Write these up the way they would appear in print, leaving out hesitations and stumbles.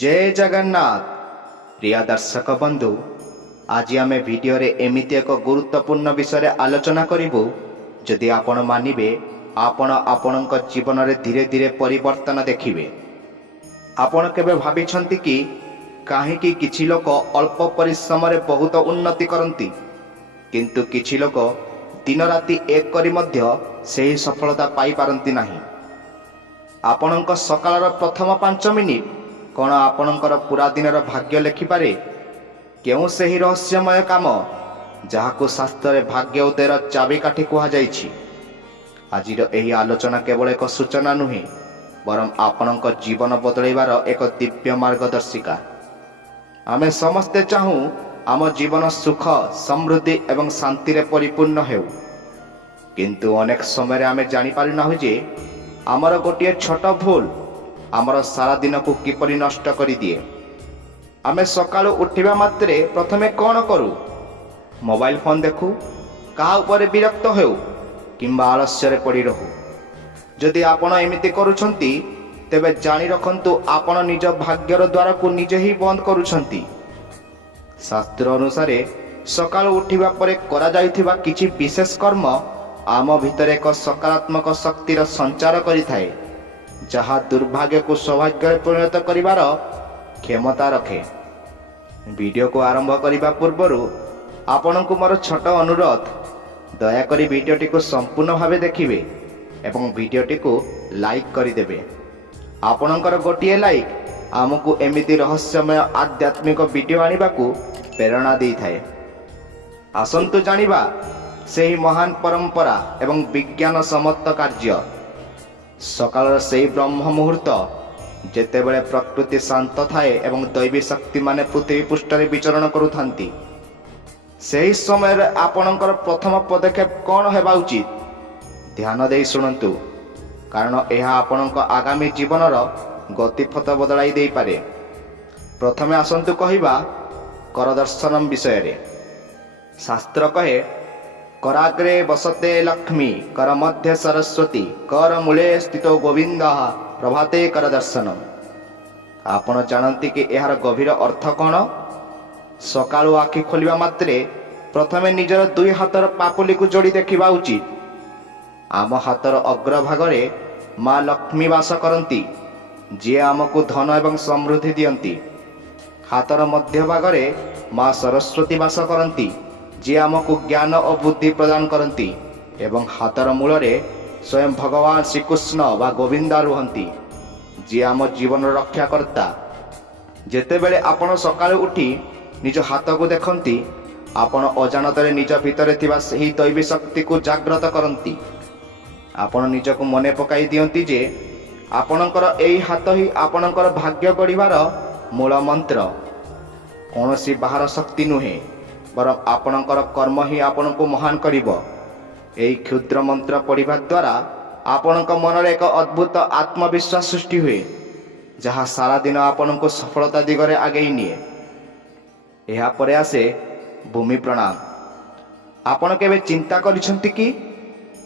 जय जगन्नाथ प्रिय दर्शक बंधु आज आम भिडियो एमती एक गुरुत्वपूर्ण विषय आलोचना करूँ जदि आपण मानिबे आपण आपणक जीवन में धीरे धीरे परिवर्तन देखिबे। आपण केबे भाबिछंती कि काहेकि किछि लोक अल्प परिश्रम रे बहुत उन्नति करती किंतु किछि लोक दिन राति एक करी मध्य सही सफलता पाई पारंती नाही। आपणक सकाळर प्रथम 5 मिनिट कौन आपणकर पूरा दिन भाग्य लेखिपारे? केउ सही रहस्यमय काम जहाकु शास्त्र भाग्य उदयर चाबिकाठी कुहाଯାଇଛି। आजिर एही आलोचना केवल एक सूचना नुहे बरम आपणक जीवन बदलैबार एक दिव्य मार्गदर्शिका। आमे समस्ते चाहूँ आम जीवन सुख समृद्धि एवं शांति रे परिपूर्ण हेउ, किंतु अनेक समय आमे जानि पारि नाहु जे आमर गोटे छोट भूल आमर सारा दिन को किपरि नष्ट करि दिए। आमे सकाळु उठिबा मात्रे प्रथमे कौन करू? मोबाइल फोन देखू, कहा उपरे विरक्त हेउ किंबा आलस्य रे पड़ी रहू। जदि आपण एमिति करूछंती तेबे जानि रखंतु आपण निज भाग्यर द्वार को निजे ही बंद करूछंती। शास्त्र अनुसार सकाळु उठिबा परे करा जायथिबा किछि विशेष कर्म आम भितर एक सकारात्मक शक्तिर संचार करिथाए जहाँ दुर्भाग्य को सौभाग्य परिणत करिवार क्षमता रखे। वीडियो को आरंभ करिबा पूर्वरु आपनकु मोर छोट अनुरोध, दयाकरी वीडियोटी को संपूर्ण भावे देखिबे एवं वीडियोटी को लाइक करिदेबे। आपनकर गोटिए लाइक आमको एमिति रहस्यमय आध्यात्मिक वीडियो आनिबाकू प्रेरणा देइथाए। आसंतु जानिबा सेही महान परंपरा एवं विज्ञान सम्मत कार्य। सकाळर सेही ब्रह्म मुहूर्त जेतेबेले प्रकृति शांत थाए एवं दैवी शक्ति माने पृथ्वी पृष्ठरे विचरण करुथांती, सेही समय आपणकर प्रथम पदक्षेप कौन हेबा उचित? ध्यान देई शुणंतु, कारण यह आपणक आगामी जीवनर गतिपथ बदलाई देई पारे। प्रथमे आसंतु कहिबा करदर्शनम विषय रे। शास्त्र कहे कराग्रे वसते लक्ष्मी कर मध्य सरस्वती कर मूले स्थितो गोविंद प्रभाते कर दर्शनम। आपण जानती कि यार गभीर अर्थ कौन? सकाळु आखि खोलिबा मात्रे प्रथमे निजर दुई हाथर पापुली को जोड़ी देखिबा उचित। आम हाथर अग्रभागरे माँ लक्ष्मी वास करती, जी आमको धन एवं समृद्धि दियंती। हाथर मध्य भागरे माँ सरस्वती वास करती, जी आमको ज्ञान और बुद्धि प्रदान करती एवं हाथर मूलरे स्वयं भगवान श्रीकृष्ण व गोविंदा रुहंती, जी आम जीवन रक्षाकर्ता। जेतेबेले आपण सकाळु उठी निज हाथ को देखती आपण अजाणतरे निज भितर थिबा सही दैवी शक्ति को जागृत करती। आपण निज को मने पकाई दियंती जे आपणकर एही हाथ ही आपणकर भाग्य गढ़िबार मूल मंत्र। कौनसी बाहर शक्ति नुहे बरं आपणकर कर्म ही आपण को महान करिबो। एही क्षुद्र मंत्र पढ़िबा द्वारा आपणक मन एक अद्भुत आत्मविश्वास सृष्टि हुए, जहाँ सारा दिन आपण को सफलता दिगरे आगेई निए। एहा परे आसे भूमि प्रणाम। आपण केबे चिंता करिसंती कि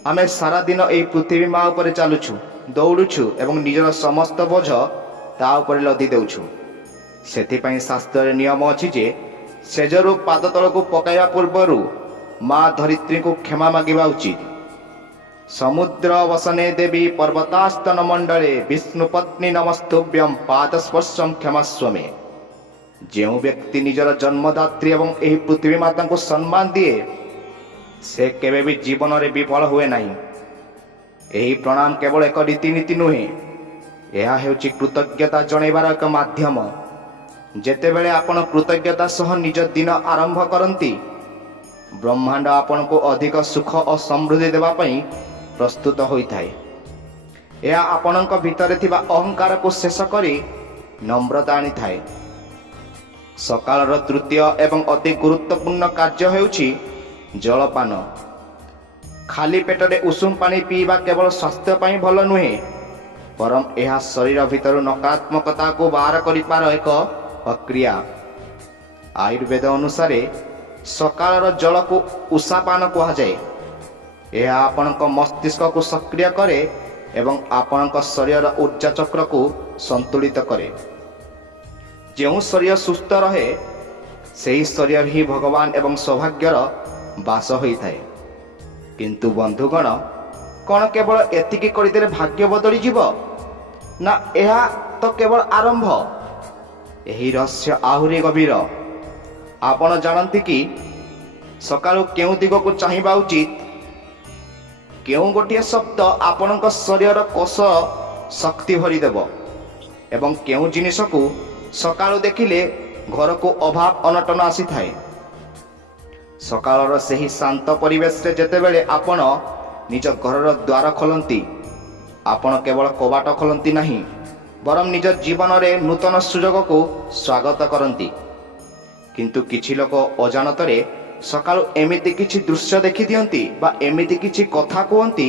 आमे सारा दिन एही पृथ्वी माँ उपरे चालुछु, दौड़ुछु एवं निजर समस्त बोझ ता उपरे लदी देउछु। सेथिपई शास्त्र नियम अछि जे सेजरु पाद तल को पकाइबा पूर्वरु माँ धरित्री को क्षमा मागिबा उचित। समुद्र वसने देवी पर्वतास्तन मंडले विष्णु पत्नी नमस्तुभ्यं पादस्पर्शम क्षमस्व मे। जेउ व्यक्ति निजर जन्मदात्री एवं एही पृथ्वी माता को सम्मान दिए से केबे भी जीवन रे विफल हुए नहीं। एही प्रणाम केवल एक रीतिनीति नुहे, यह हेउची कृतज्ञता जणैबार एक माध्यम। जेतेबेले आपण कृतज्ञता सह निज दिन आरंभ करती, ब्रह्मांड आपण को अधिक सुख और समृद्धि देवा पई प्रस्तुत होइथाए। यह आपणक भितर थिबा अहंकार को शेष करी नम्रता आनी थाए। सकाळर तृतीय एवं अति गुरुत्वपूर्ण कार्य हेउची जलपान। खाली पेटरे उषुम पानी पीवा केवल स्वास्थ्य पई भल नुहे, बरं यह शरीर भितर नकारात्मकता को बाहर करिपार एक प्रक्रिया। आयुर्वेद अनुसार सकाळर जल को उषापान कहुए। यह आपणक मस्तिष्क को सक्रिय करे एवं आपणक शरीर ऊर्जा चक्र को संतुलित करे। ଯେଉଁ ଶରୀର ସୁସ୍ଥ ରହେ ସେହି ଶରୀର ହିଁ ଭଗବାନ ଏବଂ ସୌଭାଗ୍ୟର ବାସ ହୋଇଥାଏ। କିନ୍ତୁ ବନ୍ଧୁଗଣ, କ'ଣ କେବଳ ଏତିକି କରିଦେଲେ ଭାଗ୍ୟ ବଦଳିଯିବ? ନା, ଏହା ତ କେବଳ ଆରମ୍ଭ। ଏହି ରହସ୍ୟ ଆହୁରି ଗଭୀର। ଆପଣ ଜାଣନ୍ତି କି ସକାଳୁ କେଉଁ ଦିଗକୁ ଚାହିଁବା ଉଚିତ? କେଉଁ ଗୋଟିଏ ଶବ୍ଦ ଆପଣଙ୍କ ଶରୀରର କୋଷ ଶକ୍ତି ଭରିଦେବ ଏବଂ କେଉଁ ଜିନିଷକୁ ସକାଳୁ ଦେଖିଲେ ଘରକୁ ଅଭାବ ଅନଟନ ଆସିଥାଏ? ସକାଳର ସେହି ଶାନ୍ତ ପରିବେଶରେ ଯେତେବେଳେ ଆପଣ ନିଜ ଘରର ଦ୍ୱାର ଖୋଲନ୍ତି, ଆପଣ କେବଳ କବାଟ ଖୋଲନ୍ତି ନାହିଁ, ବରଂ ନିଜ ଜୀବନରେ ନୂତନ ସୁଯୋଗକୁ ସ୍ୱାଗତ କରନ୍ତି। କିନ୍ତୁ କିଛି ଲୋକ ଅଜାଣତରେ ସକାଳୁ ଏମିତି କିଛି ଦୃଶ୍ୟ ଦେଖିଦିଅନ୍ତି ବା ଏମିତି କିଛି କଥା କୁହନ୍ତି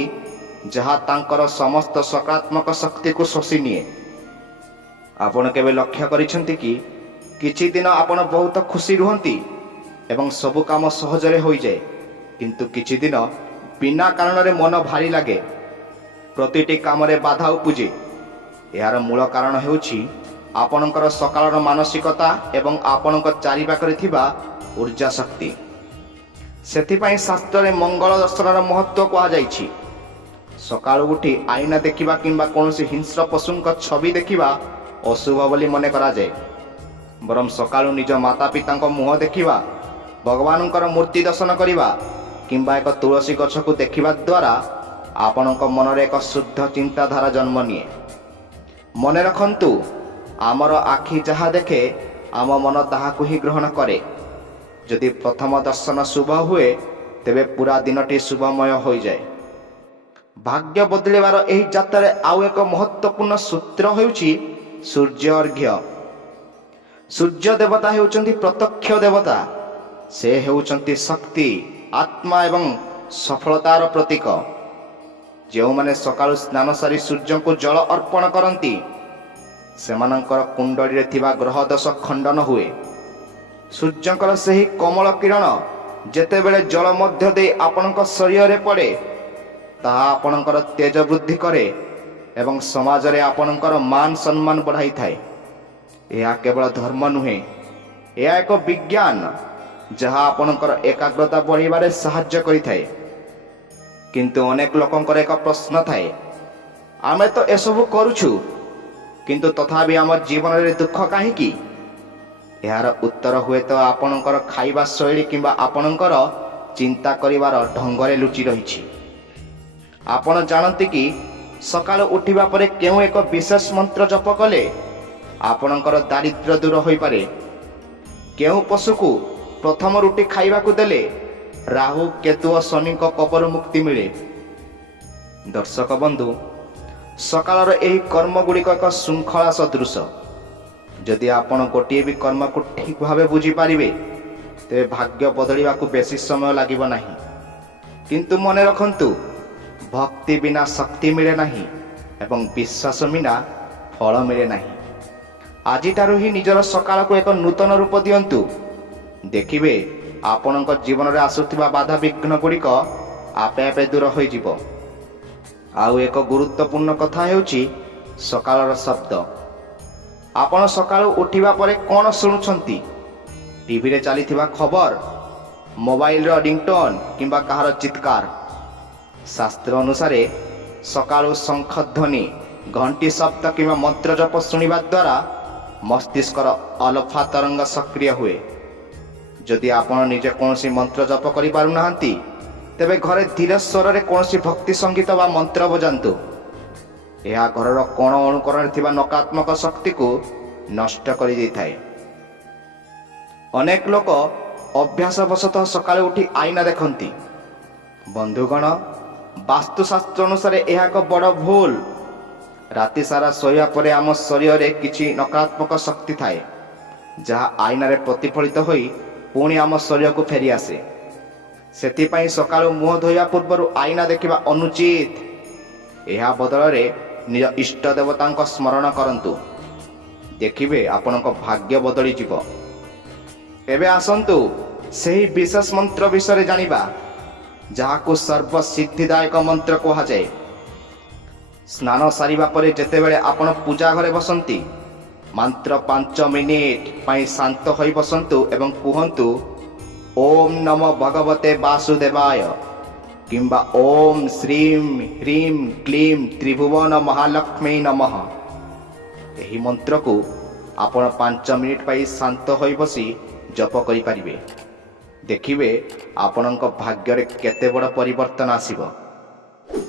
ଯାହା ତାଙ୍କର ସମସ୍ତ ସକାରାତ୍ମକ ଶକ୍ତିକୁ ଶୋଷି ନିଏ। ଆପଣ କେବେ ଲକ୍ଷ୍ୟ କରିଛନ୍ତି କି କିଛି ଦିନ ଆପଣ ବହୁତ ଖୁସି ରୁହନ୍ତି ଏବଂ ସବୁ କାମ ସହଜରେ ହୋଇଯାଏ, କିନ୍ତୁ କିଛି ଦିନ ବିନା କାରଣରେ ମନ ଭାରି ଲାଗେ, ପ୍ରତିଟି କାମରେ ବାଧା ଉପୁଜେ? ଏହାର ମୂଳ କାରଣ ହେଉଛି ଆପଣଙ୍କର ସକାଳର ମାନସିକତା ଏବଂ ଆପଣଙ୍କ ଚାରିପାଖରେ ଥିବା ଉର୍ଜା ଶକ୍ତି। ସେଥିପାଇଁ ଶାସ୍ତ୍ରରେ ମଙ୍ଗଳ ଦର୍ଶନର ମହତ୍ତ୍ୱ କୁହାଯାଇଛି। ସକାଳୁ ଉଠି ଆଇନା ଦେଖିବା କିମ୍ବା କୌଣସି ହିଂସ୍ର ପଶୁଙ୍କ ଛବି ଦେଖିବା ଅଶୁଭ ବୋଲି ମନେ କରାଯାଏ। ବରଂ ସକାଳୁ ନିଜ ମାତା ପିତାଙ୍କ ମୁହଁ ଦେଖିବା, ଭଗବାନଙ୍କର ମୂର୍ତ୍ତି ଦର୍ଶନ କରିବା କିମ୍ବା ଏକ ତୁଳସୀ ଗଛକୁ ଦେଖିବା ଦ୍ୱାରା ଆପଣଙ୍କ ମନରେ ଏକ ଶୁଦ୍ଧ ଚିନ୍ତାଧାରା ଜନ୍ମ ନିଏ। ମନେ ରଖନ୍ତୁ, ଆମର ଆଖି ଯାହା ଦେଖେ ଆମ ମନ ତାହାକୁ ହିଁ ଗ୍ରହଣ କରେ। ଯଦି ପ୍ରଥମ ଦର୍ଶନ ଶୁଭ ହୁଏ, ତେବେ ପୁରା ଦିନଟି ଶୁଭମୟ ହୋଇଯାଏ। ଭାଗ୍ୟ ବଦଳିବାର ଏହି ଯାତ୍ରାରେ ଆଉ ଏକ ମହତ୍ତ୍ୱପୂର୍ଣ୍ଣ ସୂତ୍ର ହେଉଛି ସୂର୍ଯ୍ୟ ଅର୍ଘ୍ୟ। ସୂର୍ଯ୍ୟ ଦେବତା ହେଉଛନ୍ତି ପ୍ରତ୍ୟକ୍ଷ ଦେବତା। ସେ ହେଉଛନ୍ତି ଶକ୍ତି, ଆତ୍ମା ଏବଂ ସଫଳତାର ପ୍ରତୀକ। ଯେଉଁମାନେ ସକାଳୁ ସ୍ନାନ ସାରି ସୂର୍ଯ୍ୟଙ୍କୁ ଜଳ ଅର୍ପଣ କରନ୍ତି, ସେମାନଙ୍କର କୁଣ୍ଡଳୀରେ ଥିବା ଗ୍ରହ ଦୋଷ ଖଣ୍ଡନ ହୁଏ। ସୂର୍ଯ୍ୟଙ୍କର ସେହି କୋମଳ କିରଣ ଯେତେବେଳେ ଜଳ ମଧ୍ୟ ଦେଇ ଆପଣଙ୍କ ଶରୀରରେ ପଡ଼େ, ତାହା ଆପଣଙ୍କର ତେଜ ବୃଦ୍ଧି କରେ ଏବଂ ସମାଜରେ ଆପଣଙ୍କର ମାନ ସମ୍ମାନ ବଢ଼ାଇଥାଏ। ଏହା କେବଳ ଧର୍ମ ନୁହେଁ, ଏହା ଏକ ବିଜ୍ଞାନ ଯାହା ଆପଣଙ୍କର ଏକାଗ୍ରତା ବଢ଼ାଇବାରେ ସାହାଯ୍ୟ କରିଥାଏ। କିନ୍ତୁ ଅନେକ ଲୋକଙ୍କର ଏକ ପ୍ରଶ୍ନ ଥାଏ, ଆମେ ତ ଏସବୁ କରୁଛୁ, କିନ୍ତୁ ତଥାପି ଆମ ଜୀବନରେ ଦୁଃଖ କାହିଁକି? ଏହାର ଉତ୍ତର ହୁଏତ ଆପଣଙ୍କର ଖାଇବା ଶୈଳୀ କିମ୍ବା ଆପଣଙ୍କର ଚିନ୍ତା କରିବାର ଢଙ୍ଗରେ ଲୁଚି ରହିଛି। ଆପଣ ଜାଣନ୍ତି କି ସକାଳୁ ଉଠିବା ପରେ କେଉଁ ଏକ ବିଶେଷ ମନ୍ତ୍ର ଜପ କଲେ ଆପଣଙ୍କର ଦାରିଦ୍ର୍ୟ ଦୂର ହୋଇପାରେ? କେଉଁ ପଶୁକୁ ପ୍ରଥମ ରୁଟି ଖାଇବାକୁ ଦେଲେ ରାହୁ, କେତୁ ଓ ଶନିଙ୍କ କୋପରୁ ମୁକ୍ତି ମିଳେ? ଦର୍ଶକ ବନ୍ଧୁ, ସକାଳର ଏହି କର୍ମଗୁଡ଼ିକ ଏକ ଶୃଙ୍ଖଳା ସଦୃଶ। ଯଦି ଆପଣ ଗୋଟିଏ ବି କର୍ମକୁ ଠିକ୍ ଭାବେ ବୁଝିପାରିବେ, ତେବେ ଭାଗ୍ୟ ବଦଳିବାକୁ ବେଶୀ ସମୟ ଲାଗିବ ନାହିଁ। କିନ୍ତୁ ମନେ ରଖନ୍ତୁ, ଭକ୍ତି ବିନା ଶକ୍ତି ମିଳେ ନାହିଁ ଏବଂ ବିଶ୍ୱାସ ବିନା ଫଳ ମିଳେ ନାହିଁ। ଆଜିଠାରୁ ହିଁ ନିଜର ସକାଳକୁ ଏକ ନୂତନ ରୂପ ଦିଅନ୍ତୁ। ଦେଖିବେ ଆପଣଙ୍କ ଜୀବନରେ ଆସୁଥିବା ବାଧାବିଘ୍ନ ଗୁଡ଼ିକ ଆପେ ଆପେ ଦୂର ହୋଇଯିବ। ଆଉ ଏକ ଗୁରୁତ୍ୱପୂର୍ଣ୍ଣ କଥା ହେଉଛି ସକାଳର ଶବ୍ଦ। ଆପଣ ସକାଳୁ ଉଠିବା ପରେ କ'ଣ ଶୁଣୁଛନ୍ତି? ଟିଭିରେ ଚାଲିଥିବା ଖବର, ମୋବାଇଲର ରିଙ୍ଗଟୋନ୍ କିମ୍ବା କାହାର ଚିତ୍କାର? ଶାସ୍ତ୍ର ଅନୁସାରେ ସକାଳୁ ଶଙ୍ଖ ଧ୍ୱନି, ଘଣ୍ଟି ଶବ୍ଦ କିମ୍ବା ମନ୍ତ୍ର ଜପ ଶୁଣିବା ଦ୍ୱାରା ମସ୍ତିଷ୍କର ଅଲଫା ତରଙ୍ଗ ସକ୍ରିୟ ହୁଏ। ଯଦି ଆପଣ ନିଜେ କୌଣସି ମନ୍ତ୍ର ଜପ କରିପାରୁନାହାନ୍ତି, ତେବେ ଘରେ ଧୀର ସ୍ୱରରେ କୌଣସି ଭକ୍ତି ସଙ୍ଗୀତ ବା ମନ୍ତ୍ର ବଜାନ୍ତୁ। ଏହା ଘରର କୋଣ ଅନୁକୋଣରେ ଥିବା ନକାରାତ୍ମକ ଶକ୍ତିକୁ ନଷ୍ଟ କରିଦେଇଥାଏ। ଅନେକ ଲୋକ ଅଭ୍ୟାସବଶତଃ ସକାଳୁ ଉଠି ଆଇନା ଦେଖନ୍ତି। ବନ୍ଧୁଗଣ, ବାସ୍ତୁଶାସ୍ତ୍ର ଅନୁସାରେ ଏହା ଏକ ବଡ଼ ଭୁଲ। ରାତି ସାରା ଶୋଇବା ପରେ ଆମ ଶରୀରରେ କିଛି ନକାରାତ୍ମକ ଶକ୍ତି ଥାଏ, ଯାହା ଆଇନାରେ ପ୍ରତିଫଳିତ ହୋଇ ପୁଣି ଆମ ଶରୀରକୁ ଫେରିଆସେ। ସେଥିପାଇଁ ସକାଳୁ ମୁହଁ ଧୋଇବା ପୂର୍ବରୁ ଆଇନା ଦେଖିବା ଅନୁଚିତ। ଏହା ବଦଳରେ ନିଜ ଇଷ୍ଟ ଦେବତାଙ୍କ ସ୍ମରଣ କରନ୍ତୁ। ଦେଖିବେ ଆପଣଙ୍କ ଭାଗ୍ୟ ବଦଳିଯିବ। ଏବେ ଆସନ୍ତୁ ସେହି ବିଶେଷ ମନ୍ତ୍ର ବିଷୟରେ ଜାଣିବା, ଯାହାକୁ ସର୍ବସିଦ୍ଧିଦାୟକ ମନ୍ତ୍ର କୁହାଯାଏ। ସ୍ନାନ ସାରିବା ପରେ ଯେତେବେଳେ ଆପଣ ପୂଜା ଘରେ ବସନ୍ତି, ମାତ୍ର 5 ମିନିଟ୍ ପାଇଁ ଶାନ୍ତ ହୋଇ ବସନ୍ତୁ ଏବଂ କୁହନ୍ତୁ ଓମ୍ ନମ ଭଗବତେ ବାସୁଦେବାୟ କିମ୍ବା ଓମ୍ ଶ୍ରୀମ୍ ହ୍ରୀମ୍ କ୍ଲିମ୍ ତ୍ରିଭୁବନ ମହାଲକ୍ଷ୍ମୀ ନମଃ। ଏହି ମନ୍ତ୍ରକୁ ଆପଣ 5 ମିନିଟ୍ ପାଇଁ ଶାନ୍ତ ହୋଇ ବସି ଜପ କରିପାରିବେ। ଦେଖିବେ ଆପଣଙ୍କ ଭାଗ୍ୟରେ କେତେ ବଡ଼ ପରିବର୍ତ୍ତନ ଆସିବ।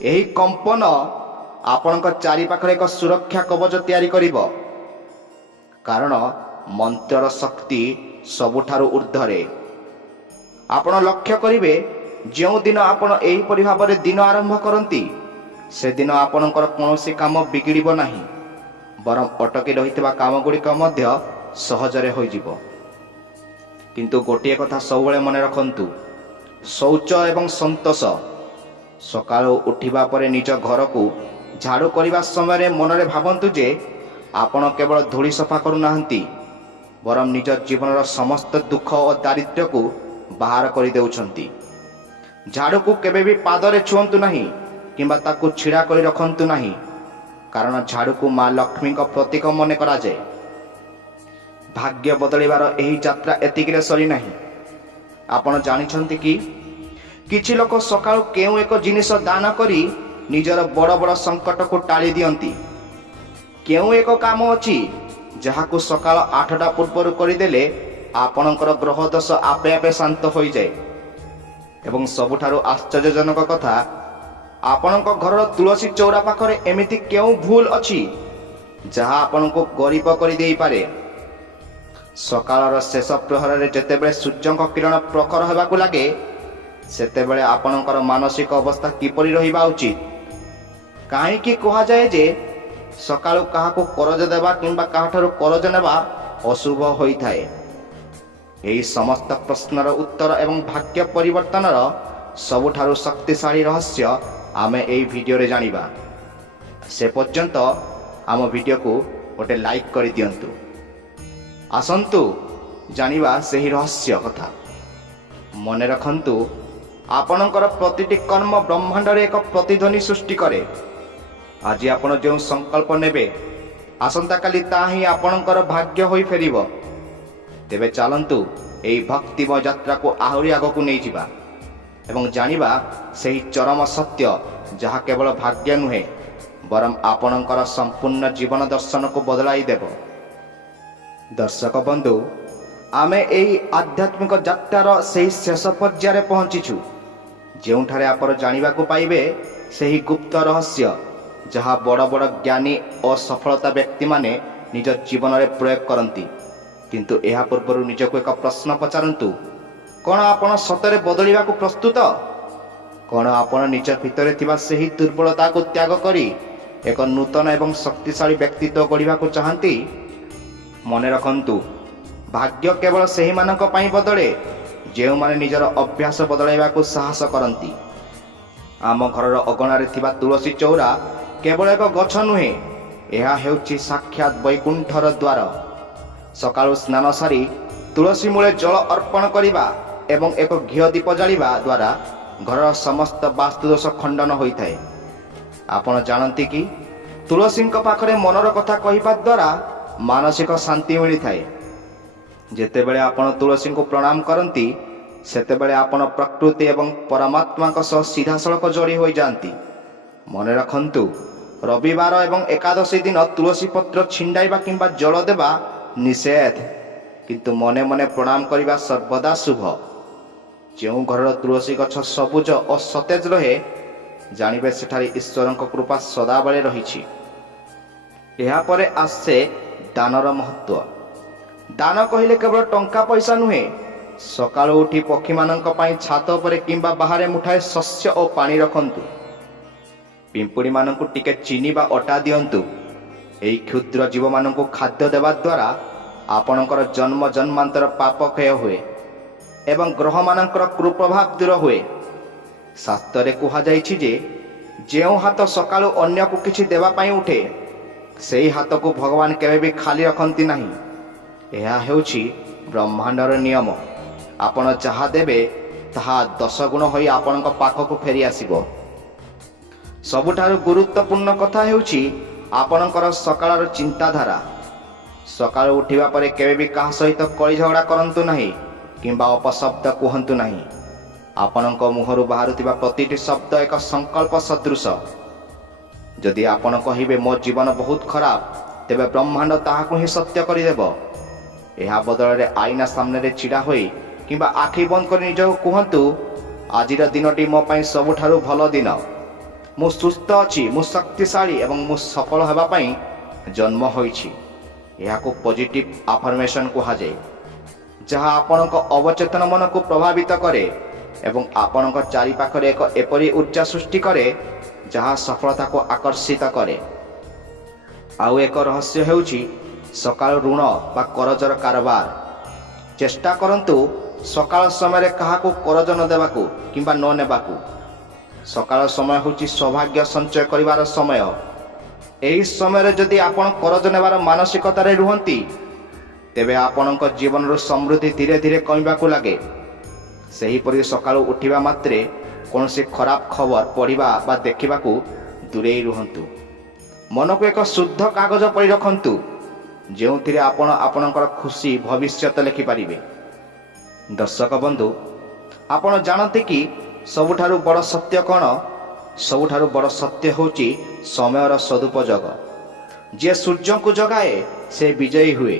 ଏହି କମ୍ପନ ଆପଣଙ୍କ ଚାରିପାଖରେ ଏକ ସୁରକ୍ଷା କବଚ ତିଆରି କରିବ, କାରଣ ମନ୍ତ୍ରର ଶକ୍ତି ସବୁଠାରୁ ଉର୍ଦ୍ଧ୍ୱରେ। ଆପଣ ଲକ୍ଷ୍ୟ କରିବେ ଯେଉଁ ଦିନ ଆପଣ ଏହିପରି ଭାବରେ ଦିନ ଆରମ୍ଭ କରନ୍ତି ସେଦିନ ଆପଣଙ୍କର କୌଣସି କାମ ବିଗିଡ଼ିବ ନାହିଁ, ବରଂ ଅଟକି ରହିଥିବା କାମଗୁଡ଼ିକ ମଧ୍ୟ ସହଜରେ ହୋଇଯିବ। କିନ୍ତୁ ଗୋଟିଏ କଥା ସବୁବେଳେ ମନେ ରଖନ୍ତୁ, ଶୌଚ ଏବଂ ସନ୍ତୋଷ। ସକାଳୁ ଉଠିବା ପରେ ନିଜ ଘରକୁ ଝାଡ଼ୁ କରିବା ସମୟରେ ମନରେ ଭାବନ୍ତୁ ଯେ ଆପଣ କେବଳ ଧୂଳି ସଫା କରୁନାହାନ୍ତି, ବରଂ ନିଜ ଜୀବନର ସମସ୍ତ ଦୁଃଖ ଓ ଦାରିଦ୍ର୍ୟକୁ ବାହାର କରିଦେଉଛନ୍ତି। ଝାଡ଼ୁକୁ କେବେ ବି ପାଦରେ ଛୁଅନ୍ତୁ ନାହିଁ କିମ୍ବା ତାକୁ ଛିଡ଼ା କରି ରଖନ୍ତୁ ନାହିଁ, କାରଣ ଝାଡ଼ୁକୁ ମା ଲକ୍ଷ୍ମୀଙ୍କ ପ୍ରତୀକ ମନେ କରାଯାଏ। ଭାଗ୍ୟ ବଦଳିବାର ଏହି ଯାତ୍ରା ଏତିକିରେ ସରିନାହିଁ। ଆପଣ ଜାଣିଛନ୍ତି କି କିଛି ଲୋକ ସକାଳୁ କେଉଁ ଏକ ଜିନିଷ ଦାନ କରି ନିଜର ବଡ଼ ବଡ଼ ସଙ୍କଟକୁ ଟାଳି ଦିଅନ୍ତି। କେଉଁ ଏକ କାମ ଅଛି ଯାହାକୁ ସକାଳ 8ଟା ପୂର୍ବରୁ କରିଦେଲେ ଆପଣଙ୍କର ଗ୍ରହ ଦୋଷ ଆପେ ଆପେ ଶାନ୍ତ ହୋଇଯାଏ। ଏବଂ ସବୁଠାରୁ ଆଶ୍ଚର୍ଯ୍ୟଜନକ କଥା, ଆପଣଙ୍କ ଘରର ତୁଳସୀ ଚଉରା ପାଖରେ ଏମିତି କେଉଁ ଭୁଲ ଅଛି ଯାହା ଆପଣଙ୍କୁ ଗରିବ କରିଦେଇପାରେ। ସକାଳର ଶେଷ ପ୍ରହରରେ ଯେତେବେଳେ ସୂର୍ଯ୍ୟଙ୍କ କିରଣ ପ୍ରଖର ହେବାକୁ ଲାଗେ ସେତେବେଳେ ଆପଣଙ୍କର ମାନସିକ ଅବସ୍ଥା କିପରି ରହିବା ଉଚିତ? କାହିଁକି କୁହାଯାଏ ଯେ ସକାଳୁ କାହାକୁ କରଜ ଦେବା କିମ୍ବା କାହାଠାରୁ କରଜ ନେବା ଅଶୁଭ ହୋଇଥାଏ? ଏହି ସମସ୍ତ ପ୍ରଶ୍ନର ଉତ୍ତର ଏବଂ ଭାଗ୍ୟ ପରିବର୍ତ୍ତନର ସବୁଠାରୁ ଶକ୍ତିଶାଳୀ ରହସ୍ୟ ଆମେ ଏହି ଭିଡ଼ିଓରେ ଜାଣିବା। ସେ ପର୍ଯ୍ୟନ୍ତ ଆମ ଭିଡ଼ିଓକୁ ଗୋଟେ ଲାଇକ୍ କରିଦିଅନ୍ତୁ। ଆସନ୍ତୁ ଜାଣିବା ସେହି ରହସ୍ୟ କଥା। ମନେ ରଖନ୍ତୁ, ଆପଣଙ୍କର ପ୍ରତିଟି କର୍ମ ବ୍ରହ୍ମାଣ୍ଡରେ ଏକ ପ୍ରତିଧ୍ୱନି ସୃଷ୍ଟି କରେ। ଆଜି ଆପଣ ଯେଉଁ ସଂକଳ୍ପ ନେବେ ଆସନ୍ତାକାଲି ତାହା ହିଁ ଆପଣଙ୍କର ଭାଗ୍ୟ ହୋଇ ଫେରିବ। ତେବେ ଚାଲନ୍ତୁ ଏହି ଭକ୍ତିମୟ ଯାତ୍ରାକୁ ଆହୁରି ଆଗକୁ ନେଇଯିବା ଏବଂ ଜାଣିବା ସେହି ଚରମ ସତ୍ୟ ଯାହା କେବଳ ଭାଗ୍ୟ ନୁହେଁ, ବରଂ ଆପଣଙ୍କର ସମ୍ପୂର୍ଣ୍ଣ ଜୀବନ ଦର୍ଶନକୁ ବଦଳାଇ ଦେବ। ଦର୍ଶକ ବନ୍ଧୁ, ଆମେ ଏହି ଆଧ୍ୟାତ୍ମିକ ଯାତ୍ରାର ସେହି ଶେଷ ପର୍ଯ୍ୟାୟରେ ପହଞ୍ଚିଛୁ, ଯେଉଁଠାରେ ଆପଣ ଜାଣିବାକୁ ପାଇବେ ସେହି ଗୁପ୍ତ ରହସ୍ୟ ଯାହା ବଡ଼ ବଡ଼ ଜ୍ଞାନୀ ଓ ସଫଳତା ବ୍ୟକ୍ତିମାନେ ନିଜ ଜୀବନରେ ପ୍ରୟୋଗ କରନ୍ତି। କିନ୍ତୁ ଏହା ପୂର୍ବରୁ ନିଜକୁ ଏକ ପ୍ରଶ୍ନ ପଚାରନ୍ତୁ, କ'ଣ ଆପଣ ସତରେ ବଦଳିବାକୁ ପ୍ରସ୍ତୁତ? କ'ଣ ଆପଣ ନିଜ ଭିତରେ ଥିବା ସେହି ଦୁର୍ବଳତାକୁ ତ୍ୟାଗ କରି ଏକ ନୂତନ ଏବଂ ଶକ୍ତିଶାଳୀ ବ୍ୟକ୍ତିତ୍ୱ ଗଢ଼ିବାକୁ ଚାହାନ୍ତି? ମନେ ରଖନ୍ତୁ, ଭାଗ୍ୟ କେବଳ ସେହିମାନଙ୍କ ପାଇଁ ବଦଳେ ଯେଉଁମାନେ ନିଜର ଅଭ୍ୟାସ ବଦଳାଇବାକୁ ସାହସ କରନ୍ତି। ଆମ ଘରର ଅଗଣାରେ ଥିବା ତୁଳସୀ ଚଉରା କେବଳ ଏକ ଗଛ ନୁହେଁ, ଏହା ହେଉଛି ସାକ୍ଷାତ ବୈକୁଣ୍ଠର ଦ୍ୱାର। ସକାଳୁ ସ୍ନାନ ସାରି ତୁଳସୀ ମୂଳେ ଜଳ ଅର୍ପଣ କରିବା ଏବଂ ଏକ ଘିଅ ଦୀପ ଜାଳିବା ଦ୍ୱାରା ଘରର ସମସ୍ତ ବାସ୍ତୁଦୋଷ ଖଣ୍ଡନ ହୋଇଥାଏ। ଆପଣ ଜାଣନ୍ତି କି ତୁଳସୀଙ୍କ ପାଖରେ ମନର କଥା କହିବା ଦ୍ୱାରା ମାନସିକ ଶାନ୍ତି ମିଳିଥାଏ। ଯେତେବେଳେ ଆପଣ ତୁଳସୀଙ୍କୁ ପ୍ରଣାମ କରନ୍ତି ସେତେବେଳେ ଆପଣ ପ୍ରକୃତି ଏବଂ ପରମାତ୍ମାଙ୍କ ସହ ସିଧାସଳଖ ଯୋଡ଼ି ହୋଇଯାଆନ୍ତି। ମନେ ରଖନ୍ତୁ, ରବିବାର ଏବଂ ଏକାଦଶୀ ଦିନ ତୁଳସୀ ପତ୍ର ଛିଣ୍ଡାଇବା କିମ୍ବା ଜଳ ଦେବା ନିଷେଧ, କିନ୍ତୁ ମନେ ମନେ ପ୍ରଣାମ କରିବା ସର୍ବଦା ଶୁଭ। ଯେଉଁ ଘରର ତୁଳସୀ ଗଛ ସବୁଜ ଓ ସତେଜ ରହେ ଜାଣିବେ ସେଠାରେ ଈଶ୍ୱରଙ୍କ କୃପା ସଦାବେଳେ ରହିଛି। ଏହାପରେ ଆସେ ଦାନର ମହତ୍ଵ। ଦାନ କହିଲେ କେବଳ ଟଙ୍କା ପଇସା ନୁହେଁ। ସକାଳୁ ଉଠି ପକ୍ଷୀମାନଙ୍କ ପାଇଁ ଛାତ ଉପରେ କିମ୍ବା ବାହାରେ ମୁଠାଏ ଶସ୍ୟ ଓ ପାଣି ରଖନ୍ତୁ। ପିମ୍ପୁଡ଼ିମାନଙ୍କୁ ଟିକେ ଚିନି ବା ଅଟା ଦିଅନ୍ତୁ। ଏହି କ୍ଷୁଦ୍ର ଜୀବମାନଙ୍କୁ ଖାଦ୍ୟ ଦେବା ଦ୍ୱାରା ଆପଣଙ୍କର ଜନ୍ମ ଜନ୍ମାନ୍ତର ପାପ କ୍ଷୟ ହୁଏ ଏବଂ ଗ୍ରହମାନଙ୍କର କୁପ୍ରଭାବ ଦୂର ହୁଏ। ଶାସ୍ତ୍ରରେ କୁହାଯାଇଛି ଯେ ଯେଉଁ ହାତ ସକାଳୁ ଅନ୍ୟକୁ କିଛି ଦେବା ପାଇଁ ଉଠେ ସେହି ହାତକୁ ଭଗବାନ କେବେ ବି ଖାଲି ରଖନ୍ତି ନାହିଁ। ଏହା ହେଉଛି ବ୍ରହ୍ମାଣ୍ଡର ନିୟମ। ଆପଣ ଯାହା ଦେବେ ତାହା 10 ଗୁଣ ହୋଇ ଆପଣଙ୍କ ପାଖକୁ ଫେରି ଆସିବ। ସବୁଠାରୁ ଗୁରୁତ୍ୱପୂର୍ଣ୍ଣ କଥା ହେଉଛି ଆପଣଙ୍କର ସକାଳର ଚିନ୍ତାଧାରା। ସକାଳୁ ଉଠିବା ପରେ କେବେ ବି କାହା ସହିତ କଳି ଝଗଡ଼ା କରନ୍ତୁ ନାହିଁ କିମ୍ବା ଅପଶବ୍ଦ କୁହନ୍ତୁ ନାହିଁ। ଆପଣଙ୍କ ମୁହଁରୁ ବାହାରୁଥିବା ପ୍ରତିଟି ଶବ୍ଦ ଏକ ସଂକଳ୍ପ ସଦୃଶ। ଯଦି ଆପଣ କହିବେ ମୋ ଜୀବନ ବହୁତ ଖରାପ, ତେବେ ବ୍ରହ୍ମାଣ୍ଡ ତାହାକୁ ହିଁ ସତ୍ୟ କରିଦେବ। ଏହା ବଦଳରେ ଆଇନା ସାମ୍ନାରେ ଛିଡ଼ା ହୋଇ କିମ୍ବା ଆଖି ବନ୍ଦ କରି ନିଜକୁ କୁହନ୍ତୁ, ଆଜିର ଦିନଟି ମୋ ପାଇଁ ସବୁଠାରୁ ଭଲ ଦିନ। ମୁଁ ସୁସ୍ଥ ଅଛି, ମୁଁ ଶକ୍ତିଶାଳୀ ଏବଂ ମୁଁ ସଫଳ ହେବା ପାଇଁ ଜନ୍ମ ହୋଇଛି। ଏହାକୁ ପଜିଟିଭ୍ ଆଫର୍ମେସନ୍ କୁହାଯାଏ, ଯାହା ଆପଣଙ୍କ ଅବଚେତନ ମନକୁ ପ୍ରଭାବିତ କରେ ଏବଂ ଆପଣଙ୍କ ଚାରିପାଖରେ ଏକ ଏପରି ଉର୍ଜା ସୃଷ୍ଟି କରେ ଯାହା ସଫଳତାକୁ ଆକର୍ଷିତ କରେ। ଆଉ ଏକ ରହସ୍ୟ ହେଉଛି ସକାଳ ଋଣ ବା କରଜର କାରବାର। ଚେଷ୍ଟା କରନ୍ତୁ ସକାଳ ସମୟରେ କାହାକୁ କରଜ ନ ଦେବାକୁ କିମ୍ବା ନ ନେବାକୁ। ସକାଳ ସମୟ ହେଉଛି ସୌଭାଗ୍ୟ ସଞ୍ଚୟ କରିବାର ସମୟ। ଏହି ସମୟରେ ଯଦି ଆପଣ କରଜ ନେବାର ମାନସିକତାରେ ରୁହନ୍ତି, ତେବେ ଆପଣଙ୍କ ଜୀବନରୁ ସମୃଦ୍ଧି ଧୀରେ ଧୀରେ କମିବାକୁ ଲାଗେ। ସେହିପରି ସକାଳୁ ଉଠିବା ମାତ୍ରେ କୌଣସି ଖରାପ ଖବର ପଢ଼ିବା ବା ଦେଖିବାକୁ ଦୂରେଇ ରୁହନ୍ତୁ। ମନକୁ ଏକ ଶୁଦ୍ଧ କାଗଜ ପରି ରଖନ୍ତୁ, ଯେଉଁଥିରେ ଆପଣ ଆପଣଙ୍କର ଖୁସି ଭବିଷ୍ୟତ ଲେଖିପାରିବେ। ଦର୍ଶକ ବନ୍ଧୁ, ଆପଣ ଜାଣନ୍ତି କି ସବୁଠାରୁ ବଡ଼ ସତ୍ୟ କ'ଣ? ସବୁଠାରୁ ବଡ଼ ସତ୍ୟ ହେଉଛି ସମୟର ସଦୁପଯୋଗ। ଯିଏ ସୂର୍ଯ୍ୟଙ୍କୁ ଜଗାଏ ସେ ବିଜୟୀ ହୁଏ,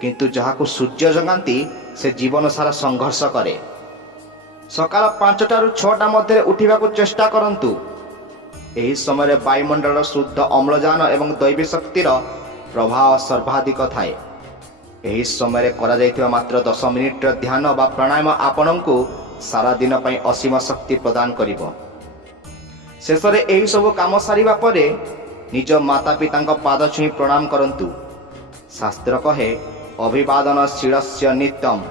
କିନ୍ତୁ ଯାହାକୁ ସୂର୍ଯ୍ୟ ଜଗାନ୍ତି ସେ ଜୀବନ ସାରା ସଂଘର୍ଷ କରେ। ସକାଳ 5ଟାରୁ 6ଟା ମଧ୍ୟରେ ଉଠିବାକୁ ଚେଷ୍ଟା କରନ୍ତୁ। ଏହି ସମୟରେ ବାୟୁମଣ୍ଡଳର ଶୁଦ୍ଧ ଅମ୍ଳଜାନ ଏବଂ ଦୈବୀ ଶକ୍ତିର ପ୍ରଭାବ ସର୍ବାଧିକ ଥାଏ। ଏହି ସମୟରେ କରାଯାଇଥିବା ମାତ୍ର 10 ମିନିଟର ଧ୍ୟାନ ବା ପ୍ରାଣାୟାମ ଆପଣଙ୍କୁ ସାରା ଦିନ ପାଇଁ ଅସୀମ ଶକ୍ତି ପ୍ରଦାନ କରିବ। ଶେଷରେ ଏହିସବୁ କାମ ସାରିବା ପରେ ନିଜ ମାତା ପିତାଙ୍କ ପାଦ ଛୁଇଁ ପ୍ରଣାମ କରନ୍ତୁ। ଶାସ୍ତ୍ର କହେ, ଅଭିବାଦନ ଶିଳସ୍ୟ ନିତ୍ୟମ୍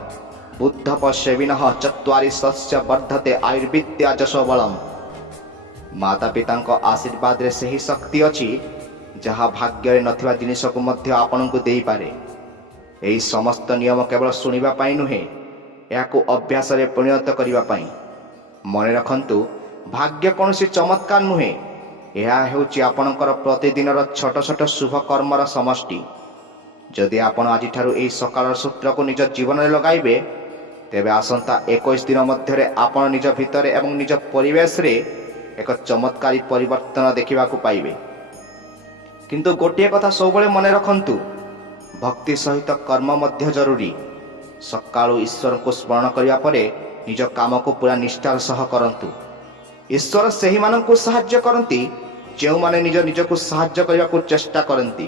ବୁଦ୍ଧ ପଶ୍ୟବିନଃ ଚତ୍ୱାରି ଶସ୍ୟ ବର୍ଦ୍ଧତେ ଆୟୁର୍ବିଦ୍ୟା ଯଶୋବଳମ୍। ମାତା ପିତାଙ୍କ ଆଶୀର୍ବାଦରେ ସେହି ଶକ୍ତି ଅଛି ଯାହା ଭାଗ୍ୟରେ ନଥିବା ଜିନିଷକୁ ମଧ୍ୟ ଆପଣଙ୍କୁ ଦେଇପାରେ। ଏହି ସମସ୍ତ ନିୟମ କେବଳ ଶୁଣିବା ପାଇଁ ନୁହେଁ, ଏହାକୁ ଅଭ୍ୟାସରେ ପରିଣତ କରିବା ପାଇଁ। ମନେ ରଖନ୍ତୁ, ଭାଗ୍ୟ କୌଣସି ଚମତ୍କାର ନୁହେଁ, ଏହା ହେଉଛି ଆପଣଙ୍କର ପ୍ରତିଦିନର ଛୋଟ ଛୋଟ ଶୁଭ କର୍ମର ସମଷ୍ଟି। ଯଦି ଆପଣ ଆଜିଠାରୁ ଏହି ସକାଳର ସୂତ୍ରକୁ ନିଜ ଜୀବନରେ ଲଗାଇବେ, ତେବେ ଆସନ୍ତା 21 ଦିନ ମଧ୍ୟରେ ଆପଣ ନିଜ ଭିତରେ ଏବଂ ନିଜ ପରିବେଶରେ ଏକ ଚମତ୍କାରୀ ପରିବର୍ତ୍ତନ ଦେଖିବାକୁ ପାଇବେ। କିନ୍ତୁ ଗୋଟିଏ କଥା ସବୁବେଳେ ମନେ ରଖନ୍ତୁ, ଭକ୍ତି ସହିତ କର୍ମ ମଧ୍ୟ ଜରୁରୀ। ସକାଳୁ ଈଶ୍ୱରଙ୍କୁ ସ୍ମରଣ କରିବା ପରେ ନିଜ କାମକୁ ପୁରା ନିଷ୍ଠାର ସହ କରନ୍ତୁ। ଈଶ୍ୱର ସେହିମାନଙ୍କୁ ସାହାଯ୍ୟ କରନ୍ତି ଯେଉଁମାନେ ନିଜକୁ ସାହାଯ୍ୟ କରିବାକୁ ଚେଷ୍ଟା କରନ୍ତି।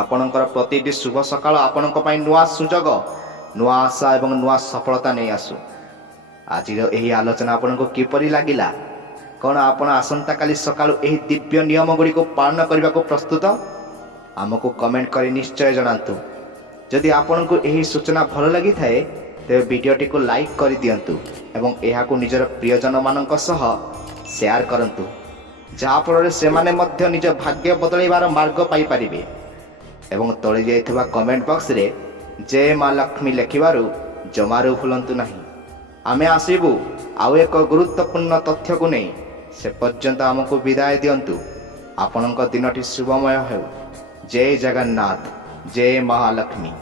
ଆପଣଙ୍କର ପ୍ରତିଟି ଶୁଭ ସକାଳ ଆପଣଙ୍କ ପାଇଁ ନୂଆ ସୁଯୋଗ, ନୂଆ ଆଶା ଏବଂ ନୂଆ ସଫଳତା ନେଇ ଆସୁ। ଆଜିର ଏହି ଆଲୋଚନା ଆପଣଙ୍କୁ କିପରି ଲାଗିଲା? କ'ଣ ଆପଣ ଆସନ୍ତାକାଲି ସକାଳୁ ଏହି ଦିବ୍ୟ ନିୟମ ଗୁଡ଼ିକୁ ପାଳନ କରିବାକୁ ପ୍ରସ୍ତୁତ? ଆମକୁ କମେଣ୍ଟ କରି ନିଶ୍ଚୟ ଜଣାନ୍ତୁ। ଯଦି ଆପଣଙ୍କୁ ଏହି ସୂଚନା ଭଲ ଲାଗିଥାଏ, ତେବେ ଭିଡ଼ିଓଟିକୁ ଲାଇକ୍ କରିଦିଅନ୍ତୁ ଏବଂ ଏହାକୁ ନିଜର ପ୍ରିୟଜନମାନଙ୍କ ସହ ସେୟାର କରନ୍ତୁ, ଯାହାଫଳରେ ସେମାନେ ମଧ୍ୟ ନିଜ ଭାଗ୍ୟ ବଦଳାଇବାର ମାର୍ଗ ପାଇପାରିବେ। ଏବଂ ତଳେ ଯାଇଥିବା କମେଣ୍ଟ ବକ୍ସରେ ଜୟ ମା ଲକ୍ଷ୍ମୀ ଲେଖିବାରୁ ଜମାରୁ ଭୁଲନ୍ତୁ ନାହିଁ। ଆମେ ଆସିବୁ ଆଉ ଏକ ଗୁରୁତ୍ୱପୂର୍ଣ୍ଣ ତଥ୍ୟକୁ ନେଇ। ସେ ପର୍ଯ୍ୟନ୍ତ ଆମକୁ ବିଦାୟ ଦିଅନ୍ତୁ। ଆପଣଙ୍କ ଦିନଟି ଶୁଭମୟ ହେଉ। ଜୟ ଜଗନ୍ନାଥ, ଜୟ ମହାଲକ୍ଷ୍ମୀ।